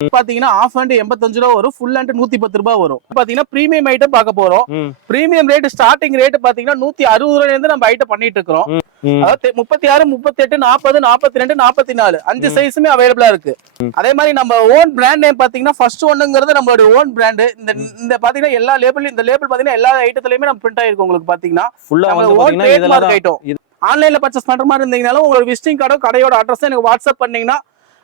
பாத்தீங்கன்னா half hand எண்பத்தஞ்சு ரூபா வரும். ஃபுல் ஹேண்ட் நூத்தி பத்து ரூபாய் வரும் பாத்தீங்கன்னா பிரீமியம் ஐட்டம் பார்க்க போறோம். பிரீமியம் ரேட் ஸ்டார்டிங் ரேட் பாத்தீங்கன்னா நூத்தி அறுபது ரூபாயில இருந்து நம்ம ஐட்டம் பண்ணிட்டு இருக்கிறோம். ம். அதாவது முப்பத்தி ஆறு முப்பத்தி எட்டு நாற்பது நாற்பத்தி ரெண்டு நாற்பத்தி நாலு அஞ்சு சைஸுமே அவைலபிளா இருக்கு அதே மாதிரி நம்ம ஓன் பிராண்ட் நேம் பாத்தீங்கன்னா ஃபர்ஸ்ட் ஒன்னுங்கிறது நம்மளுடைய ஓன் பிராண்ட் இந்த இந்த பாத்தீங்கன்னா எல்லா லேபிள் இந்த லேபிள் பாத்தீங்கன்னா எல்லா ஐட்டத்துலயுமே நம்ம பிரிண்ட் ஆயிருக்கு உங்களுக்கு பாத்தீங்கன்னா. ஓன் ஐட்டம் ஆன்லைன்ல பர்ச்சேஸ் பண்ற மாதிரி இருந்தீங்கனாலும் உங்களோட விசிட்டிங் கார்டோ கடையோட அட்ரஸ் எனக்கு வாட்ஸ்அப் பண்ணீங்கன்னா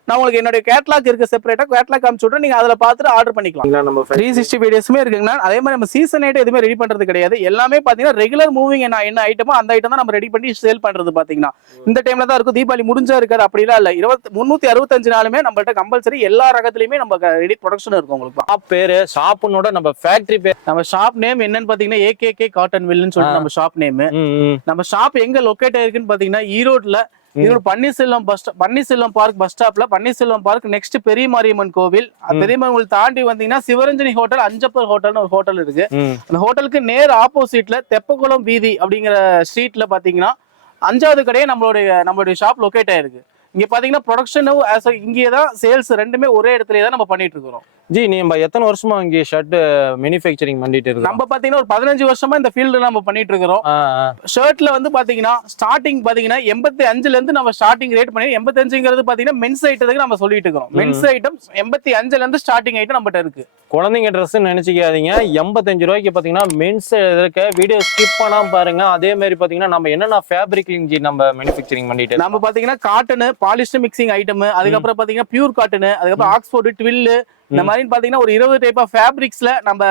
நான் உங்களுக்கு என்னுடைய கேட்லாக் இருக்கு செப்பரேட்டா கேட்லாக் காமிச்சு நீங்க அதுல பார்த்துட்டு ஆர்டர் பண்ணிக்கலாம். நம்ம த்ரீ சிக்ஸ்டி வீடியோஸுமே இருக்குங்கண்ணா அதே மாதிரி நம்ம சீசன் ஐட்டம் எதுவுமே ரெடி பண்றது கிடையாது. எல்லாமே பாத்தீங்கன்னா ரெகுலர் மூவிங் என்ன என்ன ஐட்டமோ அந்த ஐட்டம் தான் நம்ம ரெடி பண்ணி சேல் பண்றது பாத்தீங்கன்னா. இந்த டைம்ல தான் இருக்கும். தீபாவளி முடிஞ்சா இருக்காது அப்படிலாம் இல்ல. இருபத்தி முன்னூத்தி அறுபத்தஞ்சு நாளுமே நம்மள்ட்ட கம்பல்சரி எல்லா ரகத்துலயுமே நம்ம ரெடி ப்ரொடக்ஷன் இருக்கும் உங்களுக்கு. ஷாப் பேரு ஷாப்புனோட நம்ம ஃபேக்டரி பேர். நம்ம ஷாப் நேம் என்னன்னு பாத்தீங்கன்னா ஏகேகே காட்டன் வில்லுன்னு சொல்லிட்டு நம்ம ஷாப் நேம் நம்ம ஷாப் எங்க லொக்கேட் ஆயிருக்குன்னு பாத்தீங்கன்னா ஈரோட்ல Erode Panneerselvam bus Panneerselvam park bus ஸ்டாப்ல பன்னீர்செல்வம் பார்க் நெக்ஸ்ட் பெரிய மாரியம்மன் கோவில். பெரிய மாரியம்மன் தாண்டி வந்தீங்கன்னா சிவரஞ்சனி ஹோட்டல் அஞ்சப்பர் ஹோட்டல்னு ஒரு ஹோட்டல் இருக்கு. அந்த ஹோட்டலுக்கு நேர் ஆப்போசிட்ல தெப்பக்குளம் வீதி அப்படிங்கிற ஸ்ட்ரீட்ல பாத்தீங்கன்னா அஞ்சாவது கடையே நம்மளுடைய நம்மளுடைய ஷாப் லொக்கேட் ஆயிருக்கு இங்க பாத்தீங்கன்னா ப்ரொடக்ஷனும் இங்கே தான் சேல்ஸ் ரெண்டுமே ஒரே இடத்துல தான் நம்ம பண்ணிட்டு இருக்கிறோம் ஜி நம்ம எத்தனை வருஷமா இங்க ஷர்ட் மேனுஃபேக்சரிங் பண்ணிட்டு இருக்கோம் நம்ம பாத்தீங்கன்னா ஒரு பதினஞ்சு வருஷமா இந்த ஃபீல்டு நம்ம பண்ணிட்டு இருக்கிறோம். ஷர்ட்ல வந்து பாத்தீங்கன்னா ஸ்டார்டிங் பாத்தீங்கன்னா எண்பத்தி அஞ்சுல இருந்து நம்ம ஸ்டார்டிங் ரேட் பண்ணி எண்பத்தி அஞ்சுங்கிறது பாத்தீங்கன்னா மென்ஸ் ஐட்டத்துக்கு நம்ம சொல்லிட்டு இருக்கிறோம். மென்ஸ் ஐட்டம் எண்பத்தி அஞ்சுல இருந்து ஸ்டார்டிங் ஐட்டம் நம்மகிட்ட இருக்கு. குழந்தைங்க ட்ரெஸ் நினைச்சுக்காதீங்க. எண்பத்தஞ்சு ரூபாய்க்கு பாத்தீங்கன்னா மென்ஸ் இருக்க வீடியோ ஸ்கிப் பண்ணாம பாருங்க. அதே மாதிரி பாத்தீங்கன்னா நம்ம என்னென்ன ஃபேப்ரிக் ஜி நம்ம மேனுஃபேக்சரிங் பண்ணிட்டு நம்ம பாத்தீங்கன்னா காட்டனு பாலிஸ்டர் மிக்சிங் ஐட்டம் அதுக்கப்புறம் பாத்தீங்கன்னா பியூர் காட்டனு அதுக்கப்புறம் ஆக்ஸ்போர்ட் ட்வில்லு இந்த மாதிரி பாத்தீங்கன்னா ஒரு இருபது டைப் ஆஃப் ஃபேப்ரிக்ஸ்ல நம்ம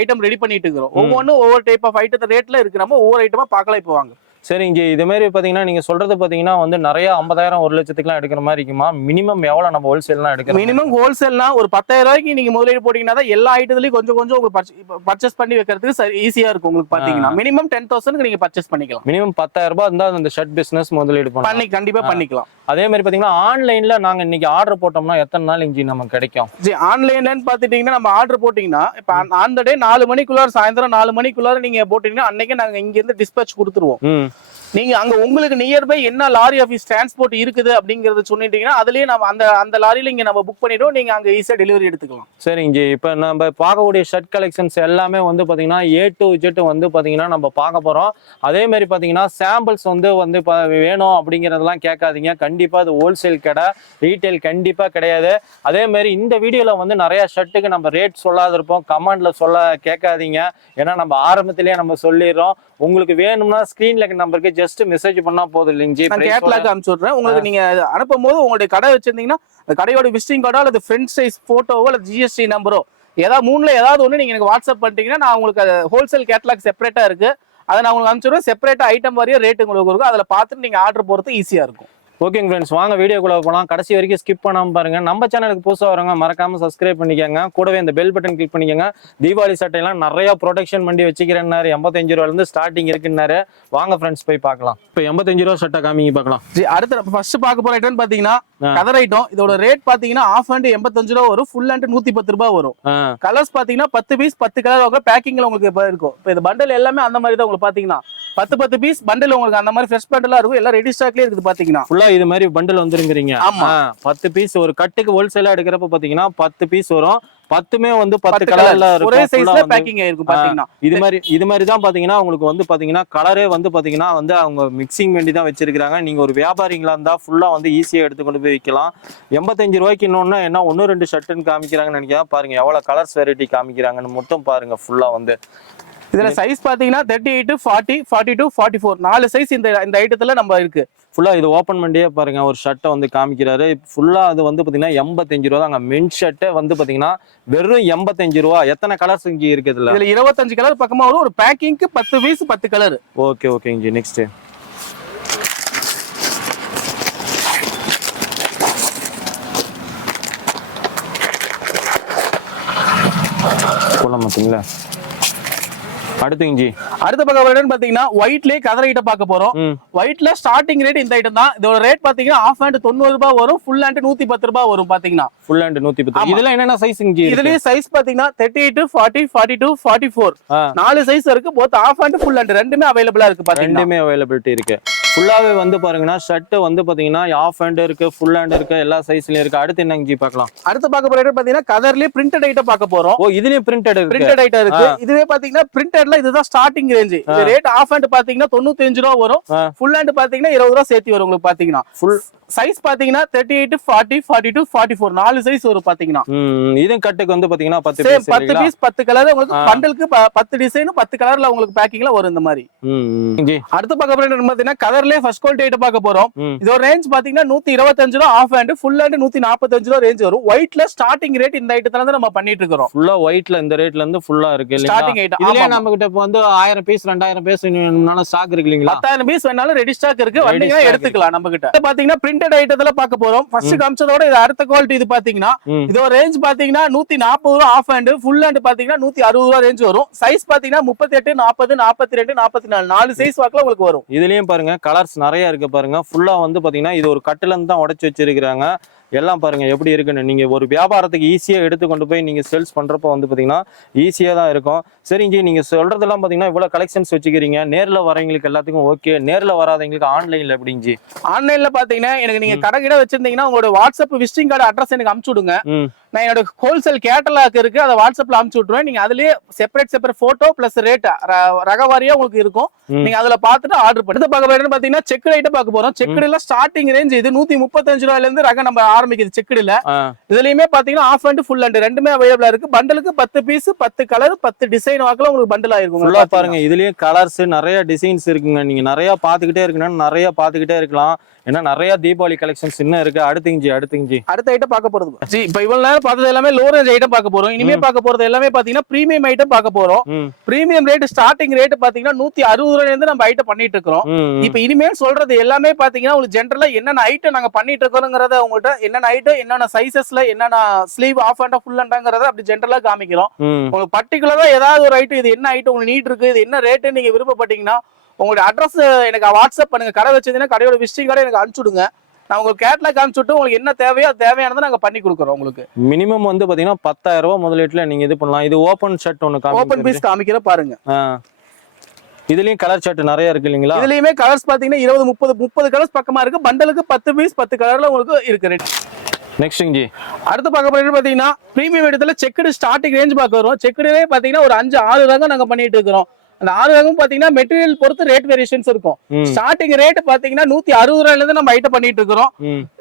ஐட்டம் ரெடி பண்ணிட்டு இருக்கிறோம். ஒவ்வொன்றும் ஒவ்வொரு டைப் ஆஃப் ஐட்டத்தை ரேட்ல இருக்கு. நம்ம ஒவ்வொரு ஐட்டமா பார்க்கலாம் இப்போ வாங்க. சரிங்க இது மாதிரி பாத்தீங்கன்னா நீங்க சொல்றது பாத்தீங்கன்னா வந்து நிறைய ஐம்பதாயிரம் ஒரு லட்சத்துக்குலாம் எடுக்கிற மாதிரி இருக்குமா? மினிமம் எவ்வளவு நம்ம ஹோல்சேல்லாம் எடுக்கிறோம் மினிமம் ஹோல்சேல்னா ஒரு பத்தாயிரம் ரூபாய்க்கு நீங்க முதலீடு போட்டீங்கன்னா தான் எல்லா ஐட்டத்துலயும் கொஞ்சம் கொஞ்சம் உங்களுக்கு பர்ச்சேஸ் பண்ணி வைக்கிறதுக்கு ஈஸியா இருக்கும் உங்களுக்கு பாத்தீங்கன்னா. மினிமம் டென் தௌசண்ட் நீங்க பர்ச்சேஸ் பண்ணிக்கலாம். மினிமம் பத்தாயிரம் ரூபாய் இருந்தா அந்த ஷர்ட் பிசினஸ் முதலீடு பண்ணி கண்டிப்பா. பண்ணிக்கலாம். அதே மாதிரி பாத்தீங்கன்னா ஆன்லைன்ல நாங்க இன்னைக்கு ஆர்டர் போட்டோம்னா எத்தனை நாள் இஞ்சி நமக்கு கிடைக்கும்? சரி ஆன்லைன்லன்னு பாத்துட்டீங்கன்னா நம்ம ஆர்டர் போட்டீங்கன்னா இப்ப அந்த டே நாலு மணிக்குள்ளார சாயந்தரம் நாலு மணிக்குள்ளார நீங்க போட்டீங்கன்னா அன்னைக்கே நாங்க இங்க இருந்து டிஸ்பேச் கொடுத்துருவோம் நீங்க அங்க உங்களுக்கு நியர்பை என்ன லாரி ஆஃபீஸ் டிரான்ஸ்போர்ட் இருக்குது அப்படிங்கறத சொன்னிட்டீங்கன்னா அதுலயே நம்ம அந்த அந்த லாரியில இங்க நம்ம புக் பண்ணிடுவோம். நீங்க அங்க ஈஸியா டெலிவரி எடுத்துக்கலாம். சரிங்க இப்ப இப்போ நம்ம பார்க்கக்கூடிய ஷர்ட் கலெக்ஷன்ஸ் எல்லாமே வந்து பாத்தீங்கன்னா ஏ டு ஜெட் வந்து பார்த்தீங்கன்னா நம்ம பார்க்க போகிறோம் அதே மாதிரி பார்த்தீங்கன்னா சாம்பிள்ஸ் வந்து வந்து வேணும் அப்படிங்கிறதெல்லாம் கேட்காதீங்க. கண்டிப்பாக அது ஹோல்சேல் கடை ரீட்டைல் கண்டிப்பாக கிடையாது. அதே மாதிரி இந்த வீடியோவில் வந்து நிறைய ஷர்ட்டுக்கு நம்ம ரேட் சொல்லாத இருப்போம் கமெண்ட்ல சொல்ல கேட்காதீங்க. ஏன்னா நம்ம ஆரம்பத்திலேயே நம்ம சொல்லிடுறோம். உங்களுக்கு வேணும்னா ஸ்கிரீன்ல நம்பருக்கு ஜஸ்ட் மெசேஜ் பண்ணால் போதும் இல்லைங்க ஜி. நான் கேட்லாக் அனுப்பிச்சு விட்றேன் உங்களுக்கு நீங்க அனுப்பும் போது உங்களுடைய கடை வச்சிருந்தீங்கன்னா அந்த கடையோட விசிட்டிங் கார்டோ அல்லது ஃப்ரண்ட் சைஸ் போட்டோவோ அல்லது ஜிஎஸ்டி நம்பரோ ஏதாவது மூணுல ஏதாவது ஒன்று நீங்க எனக்கு வாட்ஸ்அப் பண்ணிட்டீங்கன்னா நான் உங்களுக்கு ஹோல்சேல் கேட்லாக் செப்பரேட்டா இருக்கு. அதை நான் உங்களுக்கு அனுப்பிச்சிடுவேன் செப்பரேட்டா ஐட்டம் வரையும் ரேட் உங்களுக்கு இருக்கும். அதில் பார்த்துட்டு நீங்க ஆர்டர் போறது ஈஸியா இருக்கும். ஓகேங்க ஃப்ரெண்ட்ஸ் வாங்க வீடியோக்குள்ள போகலாம் கடைசி வரைக்கும் ஸ்கிப் பண்ணாம பாருங்க. நம்ம சேனலுக்கு புதுசாக வரவங்க மறக்காம சப்ஸ்கிரைப் பண்ணிக்கோங்க. கூடவே இந்த பெல் பட்டன் கிளிக் பண்ணிக்கோங்க. தீபாவளி சட்டையெல்லாம் நிறைய ப்ரொடெக்ஷன் பண்ணி வச்சுக்கிறேன்னாரு. எண்பத்தஞ்சு ரூபாயிலிருந்து ஸ்டார்டிங் இருக்குன்னாரு. வாங்க ஃப்ரெண்ட்ஸ் போய் பார்க்கலாம். இப்போ எண்பத்தஞ்சு ரூபா சட்டை காமிங்க பார்க்கலாம். சரி, அடுத்து ஃபர்ஸ்ட் பார்க்க போற ஐட்டம் பாத்தீங்கன்னா ஆ. கதர் ஐட்டம் இதோட ரேட் பாத்தீங்கன்னா ஆஃப் ஹேண்ட் எண்பத்தஞ்சு ரூபா வரும். ஃபுல் ஹேண்ட் நூத்தி பத்து ரூபாய் வரும் கலர்ஸ் பாத்தீங்கன்னா பத்து பீஸ் பத்து கலர் வரும் பேக்கிங்ல உங்களுக்கு இப்ப இருக்கும். இப்போ இந்த பண்டல் எல்லாமே அந்த மாதிரி தான் உங்களுக்கு பாத்தீங்கன்னா பத்து பத்து பீஸ் பண்டல் உங்களுக்கு அந்த மாதிரி ஃப்ரெஷ் பண்டலா இருக்கும். எல்லாம் ரெடி ஸ்டாக்லயே இருக்குது பாத்தீங்கன்னா ஃபுல்லா இது மாதிரி பண்டில் வந்துருங்கிறீங்க. ஆமா. பத்து பீஸ் ஒரு கட்டுக்கு ஹோல்சேலா எடுக்கிறப்ப பாத்தீங்கன்னா பத்து பீஸ் வரும். பத்துமே வந்து பத்து கலர்ல கலர் ஒரே சைஸ்ல பேக்கிங் ஆயிருக்கும் பாத்தீங்கன்னா. இது மாதிரி இது மாதிரி தான் பாத்தீங்கன்னா உங்களுக்கு வந்து பாத்தீங்கன்னா கலரே வந்து பாத்தீங்கன்னா வந்து அவங்க மிக்சிங் வேண்டி தான் வச்சிருக்காங்க நீங்க ஒரு வியாபாரிங்களா இருந்தா ஃபுல்லா வந்து ஈஸியா எடுத்து கொண்டு போய் விற்கலாம் எண்பத்தஞ்சு ரூபாய்க்கு இன்னொன்னு என்ன ஒன்னு ரெண்டு ஷர்ட்டுன்னு காமிக்கிறாங்கன்னு நினைக்கிறேன். பாருங்க எவ்வளவு கலர்ஸ் வெரைட்டி காமிக்கிறாங்கன்னு மட்டும் பாருங்க ஃபுல்லா வந்து. இதுல சைஸ் பாத்தீங்கன்னா thirty eight forty forty two forty four நாலு சைஸ் இந்த இந்த ஐட்டத்துல நம்ம இருக்கு. ஃபுல்லா இது ஓப்பன் பண்ணியே பாருங்க. ஒரு ஷர்ட்டை வந்து காமிக்கிறாரு. ஃபுல்லா அது வந்து பாத்தீங்கன்னா எண்பத்தஞ்சு ரூபா தாங்க மென் ஷர்ட்டை வந்து பாத்தீங்கன்னா வெறும் எண்பத்தஞ்சு ரூபா. எத்தனை கலர்ஸ் இங்க இருக்கு இதுல? இதுல இருபத்தஞ்சு கலர் பக்கமா வரும். ஒரு பேக்கிங்க்கு பத்து பீஸ் பத்து கலர் ஓகே ஓகேங்க ஜி நெக்ஸ்ட் சொல்ல மாட்டீங்களா அடுத்துங்க ஜி அடுத்த பக்கம் பாத்தீங்கன்னா ஒயிட்லயே கதர் ஐட்டம் பார்க்க போறோம். ஒயிட்ல ஸ்டார்டிங் ரேட் இந்த ஐட்டம் தான். இதோட ரேட் பாத்தீங்கன்னா ஆஃப் ஹேண்ட் தொண்ணூறு ரூபாய் வரும் ஃபுல் ஹேண்ட் நூத்தி பத்து ரூபாய் வரும் பாத்தீங்கன்னா ஃபுல் ஹேண்ட் நூத்தி பத்து. இதெல்லாம் என்னென்ன ஜி இருக்கு? இதுலயே சைஸ் பாத்தீங்கன்னா thirty eight forty forty two forty four நாலு சைஸ் இருக்கு. Both half hand full hand ரெண்டுமே அவைலபிளா இருக்கு பாத்தீங்கன்னா ரெண்டுமே அவைலபிலிட்டி இருக்கு. ஃபுல்லாவே வந்து பாருங்கன்னா ஷர்ட் வந்து பாத்தீங்கன்னா ஆஃப் ஹேண்ட் இருக்கு ஃபுல் ஹேண்ட் இருக்கு எல்லா சைஸ்லயும் இருக்கு. அடுத்து என்னங்க ஜி பார்க்கலாம். அடுத்து பார்க்க போற item பாத்தீங்கன்னா கதர்லயே பிரிண்டட் ஐட்டம் பார்க்க போறோம். ஓ இதுலயும் பிரிண்டட் பிரிண்டட் ஐட்டம் இருக்கு. இதுவே பாத்தீங்கன்னா பிரிண்டட்ல இதுதான் starting range rate half hand பாத்தீங்கன்னா தொண்ணூத்தி அஞ்சு ரூபா வரும். ஃபுல் ஹேண்ட் பாத்தீங்கன்னா இருபது ரூபா சேர்த்து வரும் உங்களுக்கு பாத்தீங்கன்னா. ஃபுல் சைஸ் பாத்தீங்கன்னா thirty eight forty forty two forty four நாலு சைஸ் வரும் பாத்தீங்கன்னா. இதுவும் கட்டுக்கு வந்து பாத்தீங்கன்னா பத்து பத்து பீஸ் பத்து கலர் உங்களுக்கு. பண்டலுக்கு பத்து டிசைன் பத்து கலர்ல உங்களுக்கு பேக்கிங்ல வரும் இந்த மாதிரி. அடுத்து பார்க்க பாத்தீங்கன்னா கலர்லயே ஃபர்ஸ்ட் குவாலிட்டி ஐட்டம் பார்க்க போறோம். இதோட ரேஞ்ச் பாத்தீங்கன்னா நூத்தி இருபத்தஞ்சு ரூபா ஆஃப் ஹேண்ட் ஃபுல் ஹேண்ட் நூத்தி நாற்பத்தஞ்சு ரூபா ரேஞ்ச் வரும். ஒயிட்ல ஸ்டார்டிங் ரேட் இந்த ஐட்டத்துல இருந்து நம்ம பண்ணிட்டு இருக்கிறோம். ஃபுல்லா ஒயிட்ல இந்த ரேட்ல இருந்து ஃபுல்லா இருக்கு ஸ்டார்டிங் ஐட்டம் இதுலயே நம்ம கிட்ட இப்போ வந்து ஆயிரம் பீஸ் ரெண்டாயிரம் பீஸ் ஸ்டாக் இருக்கு இல்லைங்களா? பத்தாயிரம் பீஸ் வேணாலும் ரெடி ஸ்டாக் இருக்கு. வந்தீங்கன்னா எடுத்துக்கலாம் நம்ம கிட்ட பாத்தீங்கன்னா பிரிண்டட் ஐட்டத்துல பார்க்க போறோம். ஃபர்ஸ்ட் காமிச்சதோட இது அடுத்த குவாலிட்டி இது பாத்தீங்கன்னா இதோட ரேஞ்ச் பாத்தீங்கன்னா நூத்தி நாற்பது ரூபா ஆஃப் ஹேண்ட் ஃபுல் ஹேண்ட் பாத்தீங்கன்னா நூத்தி அறுபது ரூபா ரேஞ்ச் வரும். சைஸ் பாத்தீங்கன்னா முப்பத்தி எட்டு நாற்பது நாற்பத்தி ரெண்டு நாற்பத்தி நாலு. நாலு சைஸ் வாக்குல உங்களுக்கு வரும். இதுலயும் பாருங்க கலர்ஸ் நிறைய இருக்கு பாருங்க. ஃபுல்லா வந்து பாத்தீங்கன்னா இது ஒரு கட்டுல இருந்து தான் உடைச்சு வச்சிருக்காங்க எல்லாம் பாருங்க எப்படி இருக்குன்னு. நீங்க ஒரு வியாபாரத்துக்கு ஈஸியா எடுத்து கொண்டு போய் நீங்க சேல்ஸ் பண்றப்ப வந்து பாத்தீங்கன்னா ஈஸியா தான் இருக்கும். சரிங்க நீங்க சொல்றதெல்லாம் பாத்தீங்கன்னா இவ்வளவு கலெக்ஷன்ஸ் வச்சுக்கிறீங்க. நேர்ல வரவங்களுக்கு எல்லாத்துக்கும் ஓகே நேர்ல வராதவங்களுக்கு ஆன்லைன்ல எப்படிங்க ஆன்லைன்ல பாத்தீங்கன்னா எனக்கு நீங்க கடை கிட்ட வச்சிருந்தீங்கன்னா உங்களோட வாட்ஸ்அப் விசிட்டிங் கார்டு அட்ரஸ் எனக்கு அமுச்சு விடுங்க. நான் என்னோட ஹோல்சேல் கேட்டலாக் இருக்கு அதை வாட்ஸ்அப்ல அமுச்சு விட்டுருவேன். நீங்க அதுலயே separate separate photo plus rate ரகவாரியா உங்களுக்கு இருக்கும். நீங்க அதுல பார்த்துட்டு ஆர்டர் பண்ணி பார்க்க போறேன்னு பாத்தீங்கன்னா செக் ஐட்டம் பார்க்க போறோம். செக்குடுல ஸ்டார்டிங் ரேஞ்ச் இது நூத்தி முப்பத்தஞ்சு ரூபாயில இருந்து ரகம் நம்ம ஆரம்பிக்குது செக்குடுல இதுலயுமே பாத்தீங்கன்னா ஆஃப் அண்ட் ஃபுல் அண்ட் ரெண்டுமே அவைலபிளா இருக்கு. பண்டலுக்கு பத்து பீஸ் பத்து கலர் பத்து டிசைன் வாக்குல உங்களுக்கு பண்டல் ஆயிருக்கும் பாருங்க இதுலயும் கலர்ஸ் நிறைய டிசைன்ஸ் இருக்குங்க. நீங்க நிறைய பாத்துக்கிட்டே இருக்கணும் நிறைய பாத்துக்கிட்டே இருக்கலாம். ஏன்னா நிறைய தீபாவளி கலெக்ஷன்ஸ் இன்னும் இருக்கு. அடுத்துங்க அடுத்துங்க அடுத்த ஐட்டம் பார்க்க போறது. ஜி இப்ப இவ்வளவு நேரம் பார்த்தது எல்லாமே லோ ரேஞ்ச் ஐட்டம் பார்க்க போறோம். இனிமே பார்க்க போறது எல்லாமே பாத்தீங்கன்னா பிரீமியம் ஐட்டம் பார்க்க போறோம். பிரீமியம் ரேட் ஸ்டார்டிங் ரேட் பாத்தீங்கன்னா நூத்தி அறுபது ரூபாயில இருந்து நம்ம ஐட்டம் பண்ணிட்டு இருக்கிறோம் இப்ப இனிமேல் சொல்றது எல்லாமே பாத்தீங்கன்னா உங்களுக்கு ஜென்ரலா என்னென்ன ஐட்டம் நாங்க பண்ணிட்டு இருக்கோங்கிறத உங்கள்ட்ட என்னென்ன ஐட்டம் என்னென்ன சைசஸ்ல என்னென்ன ஸ்லீவ் ஆஃப் அண்ட் ஃபுல் அண்டாங்கிறத அப்படி ஜென்ரலா காமிக்கிறோம். உங்களுக்கு பர்டிகுலரா ஏதாவது ஒரு ஐட்டம் இது என்ன ஐட்டம் உங்களுக்கு நீட் இருக்கு இது என்ன ரேட்டு நீங்க விருப்பப்பட்டீங்கன்னா உங்களுடைய அட்ரஸ் எனக்கு வாட்ஸ்அப் பண்ணுங்க. கடை வச்சிருந்தீங்கன்னா கடையோட விசிட்டிங் கடை எனக்கு அனுப்பிச்சு விடுங்க நான் உங்களுக்கு கேட்லாக் விட்டு உங்களுக்கு என்ன தேவையோ அது தேவையானதை நாங்க பண்ணி கொடுக்குறோம் உங்களுக்கு. மினிமம் வந்து பாத்தீங்கன்னா பத்தாயிரம் ரூபாய் முதலீட்டுல நீங்க இது பண்ணலாம். இது ஓபன் ஷர்ட் ஒன்னு ஓப்பன். பீஸ் காமிக்கிற பாருங்க. இதுலயும் கலர் ஷர்ட் நிறைய இருக்கு இல்லைங்களா? இதுலயுமே கலர்ஸ் பாத்தீங்கன்னா இருபது முப்பது முப்பது கலர்ஸ் பக்கமா இருக்கு. பண்டலுக்கு பத்து பீஸ் பத்து கலர்ல உங்களுக்கு இருக்கு rate. நெக்ஸ்ட் ஜி அடுத்து பார்க்க போறது பாத்தீங்கன்னா பிரீமியம் இடத்துல செக்குடு ஸ்டார்டிங் ரேஞ்ச் பார்க்க வரும் செக்குடுலே பாத்தீங்கன்னா ஒரு அஞ்சு ஆறு ரகம் நாங்க பண்ணிட்டு இருக்கிறோம். அந்த ஆறு ரகம் பாத்தீங்கன்னா மெட்டீரியல் பொறுத்து ரேட் வேரியேஷன்ஸ் இருக்கும். ஸ்டார்டிங் ரேட் பாத்தீங்கன்னா நூத்தி அறுபது ரூபாயில இருந்து நம்ம ஐட்டம் பண்ணிட்டு இருக்கிறோம்.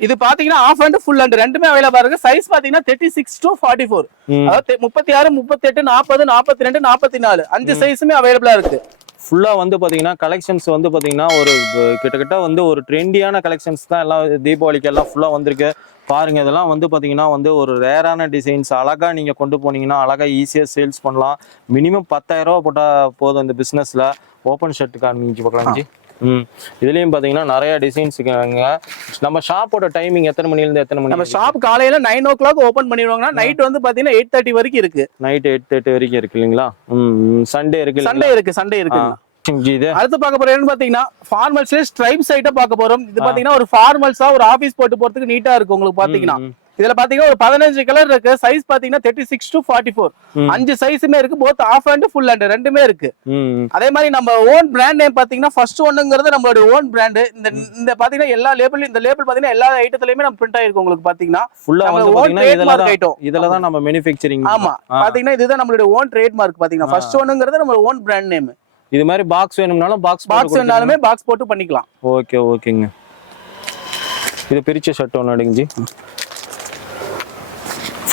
இது பாத்தீங்கன்னா ஆஃப் அண்ட் ஃபுல் அண்ட் ரெண்டுமே அவைலபிளா இருக்கு. சைஸ் பாத்தீங்கன்னா thirty six to forty four அதாவது முப்பத்தி ஆறு முப்பத்தி எட்டு நாற்பது நாற்பத்தி ரெண்டு நாற்பத்தி நாலு. அஞ்சு சைஸுமே அவைலபிளா இருக்கு. ஃபுல்லாக வந்து பார்த்தீங்கன்னா கலெக்ஷன்ஸ் வந்து பார்த்தீங்கன்னா ஒரு கிட்டத்தட்ட வந்து ஒரு ட்ரெண்டியான கலெக்ஷன்ஸ் தான் எல்லாம் தீபாவளிக்கு எல்லாம் ஃபுல்லாக வந்திருக்கு. பாருங்க இதெல்லாம் வந்து பார்த்தீங்கன்னா வந்து ஒரு ரேரான டிசைன்ஸ் அழகாக நீங்கள் கொண்டு போனீங்கன்னா அழகாக ஈஸியாக சேல்ஸ் பண்ணலாம். மினிமம் பத்தாயிரம் ரூபாய் போதும் இந்த பிஸ்னஸில் ஓப்பன் ஷர்ட் காமிச்சு பார்க்கலாம் ஜி ம். இதுலயும் பாத்தீங்கன்னா நிறைய டிசைன்ஸ் இருக்காங்க. நம்ம ஷாப்போட டைமிங் எத்தனை மணில இருந்து எத்தனை நம்ம மணி ஷாப் காலையில நைன் ஓ கிளாக் ஓபன் பண்ணிடுவாங்கன்னா நைட் வந்து பாத்தீங்கன்னா எயிட் தேர்ட்டி வரைக்கும் இருக்கு. நைட் எயிட் தேர்ட்டி வரைக்கும் இருக்கு இல்லைங்களா? ம் சண்டே இருக்கு சண்டே இருக்கு சண்டே இருக்கு. இது. அடுத்து பார்க்க என்னன்னு பாத்தீங்கன்னா ஃபார்மல்ஸ்ல ஸ்ட்ரைப்ஸ் ஐட்டம் பார்க்க போறோம். இது. பாத்தீங்கன்னா ஒரு ஃபார்மல்ஸா ஒரு ஆபீஸ் போட்டு போறதுக்கு நீட்டா இருக்கு உங்களுக்கு பாத்தீங்கன்னா. இதுல பாத்தீங்கன்னா ஒரு பதினஞ்சு கலர் இருக்கு. சைஸ் பாத்தீங்கன்னா thirty six to forty four. அஞ்சு சைஸுமே இருக்கு. Both half hand full hand ரெண்டுமே இருக்கு. அதே மாதிரி நம்ம ஓன் பிராண்ட் நேம் பாத்தீங்கன்னா ஃபர்ஸ்ட் ஒன்னுங்கிறது நம்மளோட ஓன் பிராண்ட் இந்த இந்த பாத்தீங்கன்னா எல்லா லேபிள் இந்த லேபிள் பாத்தீங்கன்னா எல்லா ஐட்டத்துலயுமே நம்ம பிரிண்ட் ஆயிருக்கு உங்களுக்கு பாத்தீங்கன்னா. ஃபுல்லா ஓன் ட்ரேட்மார்க் ஐட்டம் இதுல தான் நம்ம மேனுஃபேக்சரிங் ஆமா. பாத்தீங்கன்னா இதுதான் நம்மளுடைய ஓன் ட்ரேட்மார்க் பாத்தீங்கன்னா. ஃபர்ஸ்ட் ஒன்னுங்கிறது நம்ம ஓன் பிராண்ட் நேம் இது மாதிரி பாக்ஸ் வேணும்னாலும் பாக்ஸ் பாக்ஸ் வேணாலுமே பாக்ஸ் போட்டு பண்ணிக்கலாம். ஓகே ஓகேங்க இது பிரிச்ச ஷர்ட் ஒன்று அடிங்க